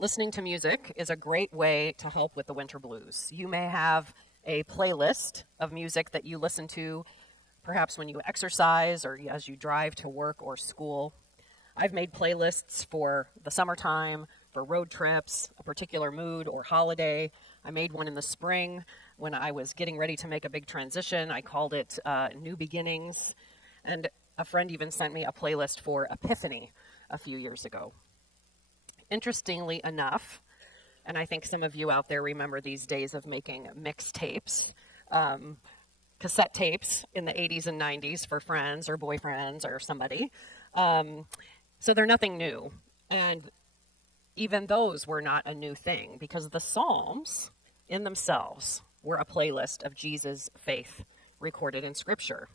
Listening to music is a great way to help with the winter blues. You may have a playlist of music that you listen to perhaps when you exercise or as you drive to work or school. I've made playlists for the summertime, for road trips, a particular mood or holiday. I made one in the spring when I was getting ready to make a big transition. I called it New Beginnings. And a friend even sent me a playlist for Epiphany a few years ago. Interestingly enough, and I think some of you out there remember these days of making mixtapes, cassette tapes in the 80s and 90s for friends or boyfriends or somebody. So they're nothing new. And even those were not a new thing because the Psalms in themselves were a playlist of Jesus' faith recorded in Scripture.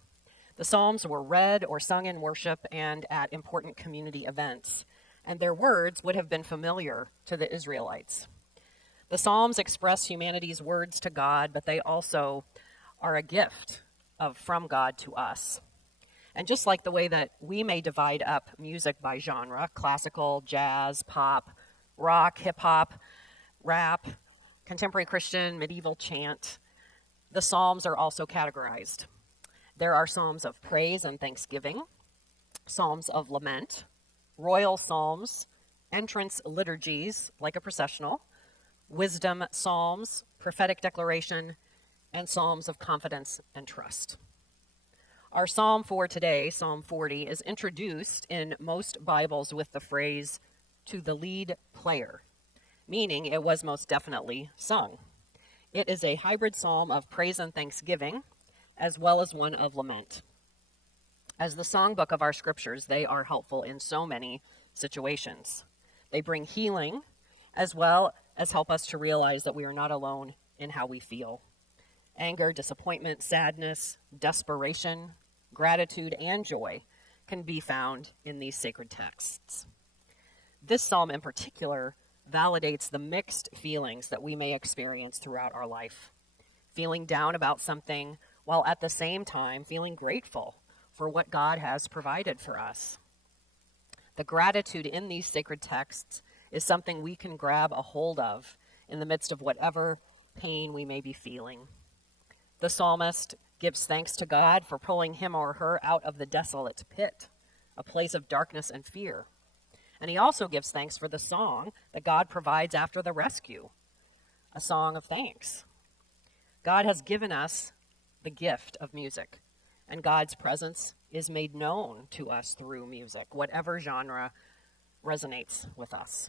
The Psalms were read or sung in worship and at important community events, and their words would have been familiar to the Israelites. The Psalms express humanity's words to God, but they also are a gift from God to us. And just like the way that we may divide up music by genre, classical, jazz, pop, rock, hip-hop, rap, contemporary Christian, medieval chant, the Psalms are also categorized. There are psalms of praise and thanksgiving, psalms of lament, royal psalms, entrance liturgies, like a processional, wisdom psalms, prophetic declaration, and psalms of confidence and trust. Our psalm for today, Psalm 40, is introduced in most Bibles with the phrase, "to the lead player," meaning it was most definitely sung. It is a hybrid psalm of praise and thanksgiving, as well as one of lament. As the songbook of our scriptures, they are helpful in so many situations. They bring healing, as well as help us to realize that we are not alone in how we feel. Anger, disappointment, sadness, desperation, gratitude, and joy can be found in these sacred texts. This psalm in particular validates the mixed feelings that we may experience throughout our life. Feeling down about something, while at the same time feeling grateful for what God has provided for us. The gratitude in these sacred texts is something we can grab a hold of in the midst of whatever pain we may be feeling. The psalmist gives thanks to God for pulling him or her out of the desolate pit, a place of darkness and fear. And he also gives thanks for the song that God provides after the rescue, a song of thanks. God has given us the gift of music, and God's presence is made known to us through music, whatever genre resonates with us.